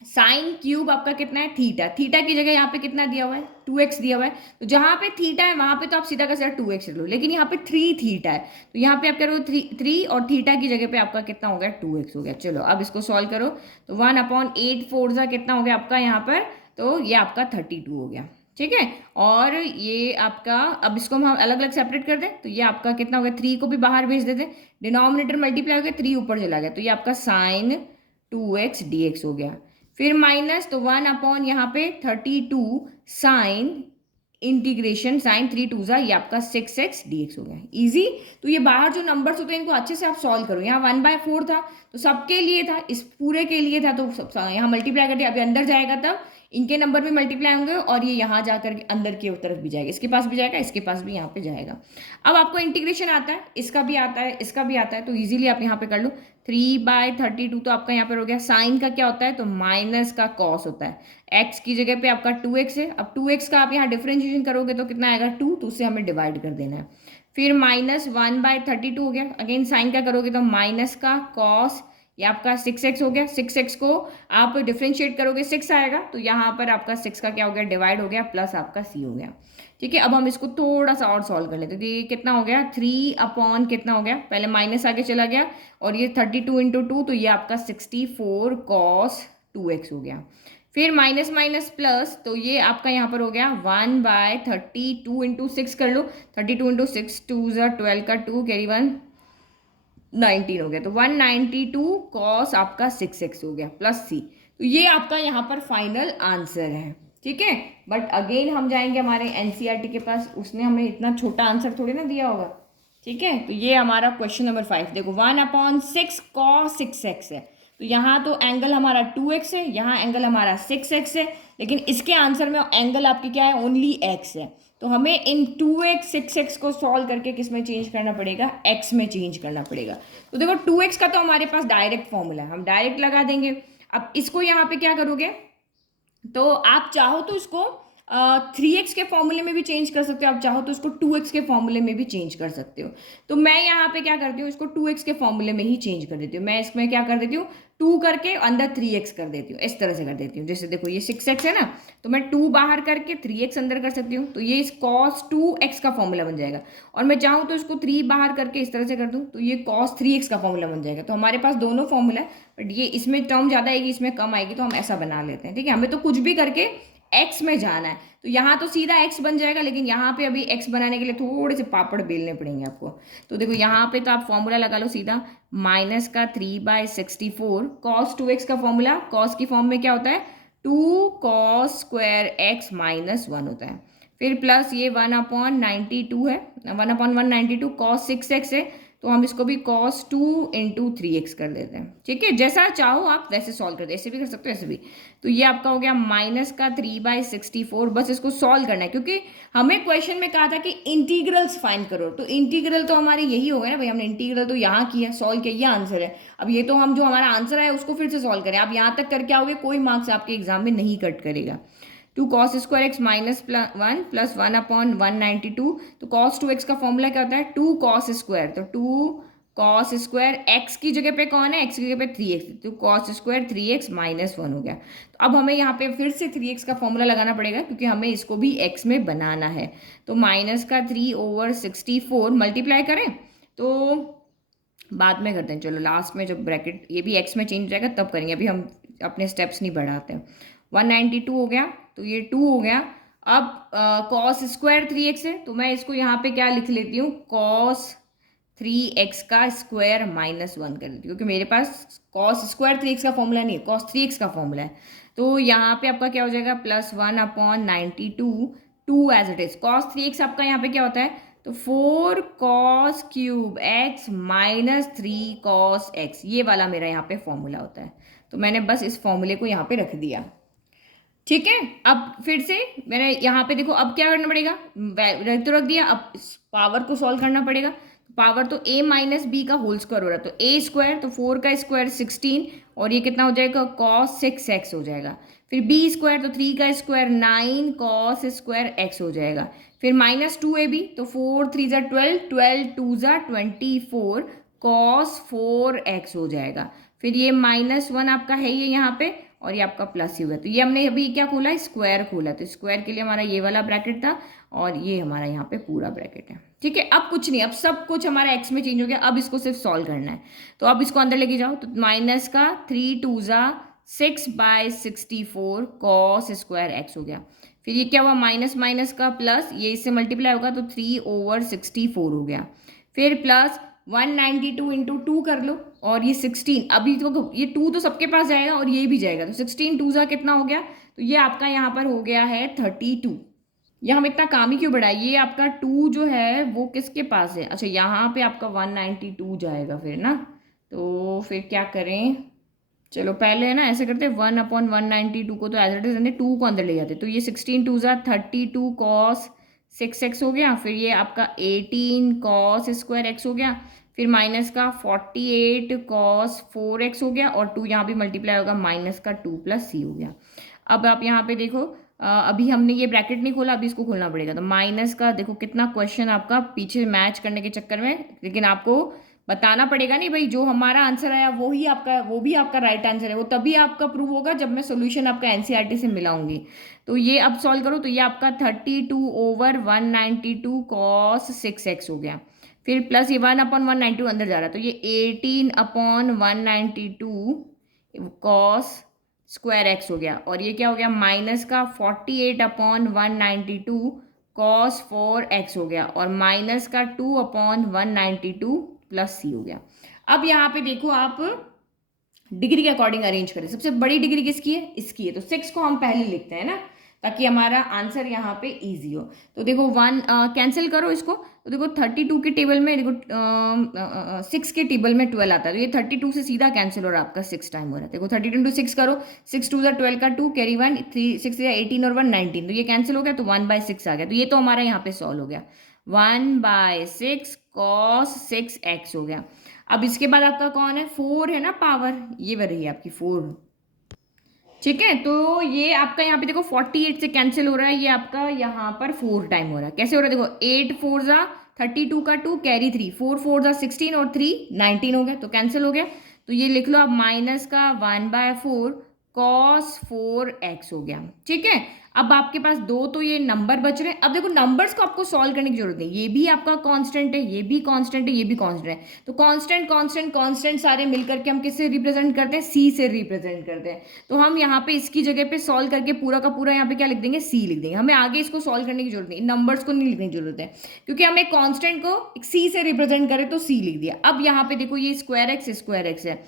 साइन क्यूब आपका कितना है थीटा, थीटा की जगह यहाँ पे कितना दिया हुआ है 2x दिया हुआ है, तो जहाँ पे थीटा है वहाँ पे तो आप सीधा का सीधा 2x लो, लेकिन यहाँ पे 3 थीटा है तो यहाँ पे आप करो 3 और थीटा की जगह पे आपका कितना हो गया 2x हो गया। चलो अब इसको सॉल्व करो, तो 1/8 4 कितना हो गया आपका यहाँ पर, तो ये आपका 32 हो गया, ठीक है। और ये आपका, अब इसको हम अलग अलग सेपरेट कर दें, तो ये आपका कितना हो गया 3 को भी बाहर भेज देते, डिनोमिनेटर मल्टीप्लाई हो गया 3 ऊपर चला गया, तो ये आपका साइन 2x dx हो गया। फिर माइनस, तो 1 यहाँ पे 32 साइन इंटीग्रेशन साइन 3 2 ये आपका 6x dx हो गया, इजी। तो ये बाहर जो नंबर्स होते हैं इनको अच्छे से आप सॉल्व करो। यहाँ 1/4 था तो सबके लिए था, इस पूरे के लिए था, तो यहाँ मल्टीप्लाई कर दिया, अभी अंदर जाएगा तब इनके नंबर भी मल्टीप्लाई होंगे और ये यहाँ जाकर के अंदर की तरफ भी जाएगा, इसके पास भी जाएगा, इसके पास भी यहाँ पे जाएगा। अब आपको इंटीग्रेशन आता है, इसका भी आता है, इसका भी आता है, तो इजीली आप यहाँ पे कर लो 3/32, तो आपका यहाँ पर हो गया। साइन का क्या होता है, तो माइनस का कॉस होता है, x की जगह पे आपका 2x है, अब 2x का आप यहाँ डिफरेंशिएशन करोगे तो कितना आएगा 2, तो उससे हमें डिवाइड कर देना है। फिर माइनस 1/32 हो गया, अगेन साइन का करोगे तो माइनस का कॉस, ये आपका 6x हो गया, 6x को आप डिफ्रेंशिएट करोगे 6 आएगा, तो यहाँ पर आपका 6 का क्या हो गया डिवाइड हो गया, प्लस आपका c हो गया, ठीक है। अब हम इसको थोड़ा सा और सॉल्व कर लेते हैं, तो ये कितना हो गया 3 कितना हो गया, पहले माइनस आगे चला गया और ये 32 × 2, तो ये आपका 64 cos 2x हो गया। फिर माइनस माइनस प्लस, तो ये आपका यहाँ पर हो गया 1/32 × 6 कर लो, 32 × 6 2 12 का 2 कैरी 1 19 हो गया, तो 192 cos आपका 6x हो गया प्लस c, तो ये आपका यहाँ पर फाइनल आंसर है, ठीक है। बट अगेन हम जाएंगे हमारे एनसीईआरटी के पास, उसने हमें इतना छोटा आंसर थोड़ी ना दिया होगा, ठीक है। तो ये हमारा क्वेश्चन नंबर 5, देखो 1/6 cos 6x है, तो यहाँ तो एंगल हमारा 2x है, यहाँ एंगल हमारा 6x है, लेकिन इसके आंसर में एंगल आपकी क्या है ओनली x है, तो हमें इन 2x 6x को सॉल्व करके किस में चेंज करना पड़ेगा, x में चेंज करना पड़ेगा। तो देखो 2x का तो हमारे पास डायरेक्ट फॉर्मूला है, हम डायरेक्ट लगा देंगे। अब इसको यहाँ पे क्या करोगे, तो आप चाहो तो इसको 3x के फॉर्मूले में भी चेंज कर सकते हो, आप चाहो तो इसको 2x के फॉर्मूले में भी चेंज कर सकते हो। तो मैं यहाँ पे क्या करती हूँ, इसको 2x के फॉर्मूले में ही चेंज कर देती हूँ। मैं इसमें क्या कर देती हूँ 2 करके अंदर 3x कर देती हूँ, इस तरह से कर देती हूँ। जैसे देखो ये 6x है ना, तो मैं 2 बाहर करके 3x अंदर कर सकती हूँ, तो ये इस cos 2x का फॉर्मूला बन जाएगा। और मैं चाहूँ तो इसको 3 बाहर करके इस तरह से कर दूँ, तो ये cos 3x का फॉर्मूला बन जाएगा। तो हमारे पास दोनों फॉर्मूला है, बट ये इसमें टर्म ज़्यादा आएगी, इसमें कम आएगी, तो हम ऐसा बना लेते हैं, ठीक है। हमें तो कुछ भी करके x में जाना है, तो यहाँ तो सीधा x बन जाएगा, लेकिन यहाँ पे अभी x बनाने के लिए थोड़े से पापड़ बेलने पड़ेंगे आपको। तो देखो यहाँ पे तो आप फॉर्मूला लगा लो सीधा, माइनस का 3/64 cos 2x का फॉर्मूला, cos की फॉर्म में क्या होता है 2 cos square x - 1 होता है। फिर प्लस ये 1/92 है, 1/192 cos 6x है, तो हम इसको भी cos 2 इंटू 3x कर देते हैं। ठीक है, जैसा चाहो आप वैसे सॉल्व कर दे, ऐसे भी कर सकते हो ऐसे भी। तो ये आपका हो गया माइनस का 3/64। बस इसको सॉल्व करना है क्योंकि हमें क्वेश्चन में कहा था कि इंटीग्रल्स फाइंड करो, तो इंटीग्रल तो हमारे यही हो गए ना भाई, हमने इंटीग्रल तो यहाँ किया, सॉल्व किया, ये आंसर है। अब ये तो हम जो हमारा आंसर है उसको फिर से सॉल्व करें। आप यहाँ तक करके आओगे, कोई मार्क्स आपके एग्जाम में नहीं कट करेगा। 2 cos² x माइनस 1 प्लस 1/192। तो cos 2x का फॉर्मूला क्या होता है? 2 cos²। तो 2 cos² x की जगह पे कौन है? x की जगह पे 3x, तो cos² 3x माइनस 1 हो गया। तो अब हमें यहाँ पे फिर से 3x का फॉर्मूला लगाना पड़ेगा क्योंकि हमें इसको भी x में बनाना है। तो माइनस का 3/64 मल्टीप्लाई करें तो बाद में करते हैं, चलो लास्ट में जब ब्रैकेट ये भी x में चेंज हो जाएगा तब करेंगे, अभी हम अपने स्टेप्स नहीं बढ़ाते हैं। 192 हो गया, तो ये 2 हो गया। अब cos² 3x है, तो मैं इसको यहाँ पे क्या लिख लेती हूँ? cos 3x का स्क्वायर माइनस 1 कर लेती हूँ, क्योंकि मेरे पास cos² 3x का फॉर्मूला नहीं है, cos 3x का फॉर्मूला है। तो यहाँ पे आपका क्या हो जाएगा? Plus 1/92, 2 as it is. cos 3x आपका यहाँ पे क्या होता है? तो 4 cos³ x minus 3 cos x, ये वाला मेरा यहाँ पे फॉर्मूला होता है। तो मैंने बस इस फॉर्मूले को यहाँ पे रख दिया। ठीक है, अब फिर से मैंने यहाँ पे देखो, अब क्या करना पड़ेगा? रख तो रख दिया, अब पावर को सॉल्व करना पड़ेगा। पावर तो a माइनस बी का होल स्क्वायर हो रहा है, तो a², तो 4 का स्क्वायर 16, और ये कितना हो जाएगा? cos 6x हो जाएगा। फिर b² तो 3 का स्क्वायर 9 cos² x हो जाएगा। फिर माइनस 2ab, तो 4 3 ज़ा 12, 12 2 ज़ा 24 cos 4x हो जाएगा। फिर ये -1 आपका है ये यहाँ पे, और ये आपका प्लस ही होगा। तो ये हमने अभी क्या खोला? स्क्वायर खोला। तो स्क्वायर के लिए हमारा ये वाला ब्रैकेट था, और ये हमारा यहाँ पे पूरा ब्रैकेट है। ठीक है, अब कुछ नहीं, अब सब कुछ हमारा एक्स में चेंज हो गया। अब इसको सिर्फ सॉल्व करना है। तो अब इसको अंदर लेके जाओ, तो माइनस का 3 2 ज़ा 6/64 cos² x हो गया। फिर ये क्या हुआ? माइनस माइनस का प्लस, ये इससे मल्टीप्लाई होगा तो 3/64 हो गया। फिर प्लस 192 इंटू 2 कर लो, और ये 16, अभी तो ये 2 तो सबके पास जाएगा और ये भी जाएगा, तो 16 2 ज़ा कितना हो गया? तो ये आपका यहाँ पर हो गया है 32। ये हम इतना काम ही क्यों बढ़ाए? ये आपका 2 जो है वो किसके पास है? अच्छा, यहाँ पे आपका 192 जाएगा फिर ना, तो फिर क्या करें? चलो पहले है ना ऐसे करते, 1/192 को तो एज इट इज 2 को अंदर ले जाते। तो ये 16 2 ज़ा 32 cos 6x हो गया। फिर ये आपका 18 cos² x हो गया। फिर माइनस का 48 cos 4x हो गया, और 2 यहाँ भी मल्टीप्लाई होगा, माइनस का 2 + c हो गया। अब आप यहाँ पे देखो, अभी हमने ये ब्रैकेट नहीं खोला, अभी इसको खोलना पड़ेगा। तो माइनस का देखो कितना क्वेश्चन आपका पीछे मैच करने के चक्कर में, लेकिन आपको बताना पड़ेगा नहीं भाई, जो हमारा आंसर आया वो ही आपका, वो भी आपका राइट आंसर है, वो तभी आपका प्रूव होगा जब मैं सोल्यूशन आपका एनसीईआरटी से मिलाऊंगी। तो ये अब सॉल्व करो, तो ये आपका 32/192 cos 6x हो गया। फिर प्लस ये 1/192 अंदर जा रहा है, तो ये 18/192 cos² x हो गया। और ये क्या हो गया? माइनस का 48/192 cos 4x हो गया, और माइनस का 2/192 + c हो गया। अब यहाँ पे देखो, आप डिग्री के अकॉर्डिंग अरेंज करें। सबसे बड़ी डिग्री किसकी है? इसकी है, तो 6 को हम पहले लिखते हैं ना, ताकि हमारा आंसर यहाँ पे इजी हो। तो देखो 1 कैंसिल करो इसको, तो देखो 32 के टेबल में, देखो 6 के टेबल में 12 आता है, तो ये 32 से सीधा कैंसिल हो रहा है, आपका 6 टाइम हो रहा है। देखो 32 इंटू 6 करो, 6 2 ज़ा 12 का 2 कैरी 1, 3 6 ज़ा 18 और 1 19, तो ये कैंसिल हो गया, तो 1/6 आ गया। तो ये तो हमारा यहाँ पे सॉल्व हो गया, 1/6 cos 6x हो गया। अब इसके बाद आपका कौन है? 4 है ना पावर, ये रही है आपकी 4। ठीक है, तो ये आपका यहाँ पे देखो 48 से कैंसिल हो रहा है, ये आपका यहाँ पर 4 टाइम हो रहा है। कैसे हो रहा है? देखो 8 4 ज़ा 32 का 2 कैरी 3, 4 4 ज़ा 16 और 3 19 हो गया, तो कैंसिल हो गया। तो ये लिख लो आप, माइनस का 1/4 cos 4x हो गया। ठीक है, अब आपके पास 2 तो ये नंबर बच रहे हैं। अब देखो नंबर्स को आपको सॉल्व करने की जरूरत नहीं, ये भी आपका कांस्टेंट है, ये भी कांस्टेंट है, ये भी कांस्टेंट है। तो कांस्टेंट कांस्टेंट कांस्टेंट सारे मिलकर के हम किससे रिप्रेजेंट करते हैं? सी से रिप्रेजेंट करते हैं। तो हम यहाँ पे इसकी जगह पे सॉल्व करके पूरा का पूरा यहाँ पे क्या लिख देंगे? सी लिख देंगे। हमें आगे इसको सॉल्व करने की जरूरत नहीं, नंबर्स को नहीं लिखने की जरूरत है, क्योंकि हम एक कॉन्स्टेंट को एक सी से रिप्रेजेंट करें, तो सी लिख दिया। अब यहाँ पे देखो, ये स्क्वायर एक्स है,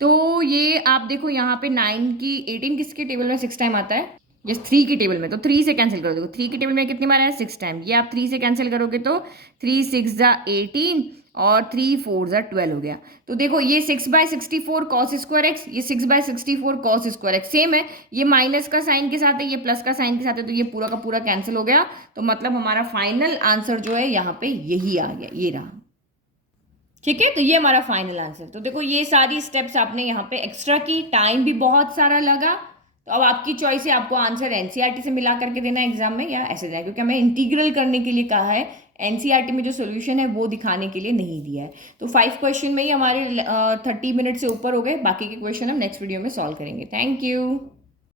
तो ये आप देखो यहाँ पे 9 की 18 किसके टेबल में 6 टाइम आता है? ये 3 की टेबल में, तो 3 से कैंसिल करो। देखो 3 की टेबल में कितनी बार है? 6 टाइम। ये आप 3 से कैंसिल करोगे तो 3 6 ज़ा 18, और 3 4 12 हो गया। तो देखो ये 6/64 कॉस स्क्वायर एक्स, ये 6/64 कॉस स्क्वायर एक्स सेम है, ये माइनस का साइन के साथ है, ये प्लस का साइन के साथ है, तो ये पूरा का पूरा कैंसिल हो गया। तो मतलब हमारा फाइनल आंसर जो है यहाँ पे यही आ गया, ये रहा। ठीक है, तो ये हमारा फाइनल आंसर। तो देखो ये सारी स्टेप्स आपने यहाँ पे एक्स्ट्रा की, टाइम भी बहुत सारा लगा। तो अब आपकी चॉइस है, आपको आंसर एनसीईआरटी से मिला करके देना एग्जाम में या ऐसे देना, क्योंकि हमें इंटीग्रल करने के लिए कहा है, एनसीईआरटी में जो सोल्यूशन है वो दिखाने के लिए नहीं दिया है। तो 5 क्वेश्चन में ही हमारे 30 मिनट से ऊपर हो गए, बाकी के क्वेश्चन हम नेक्स्ट वीडियो में सॉल्व करेंगे। Thank you.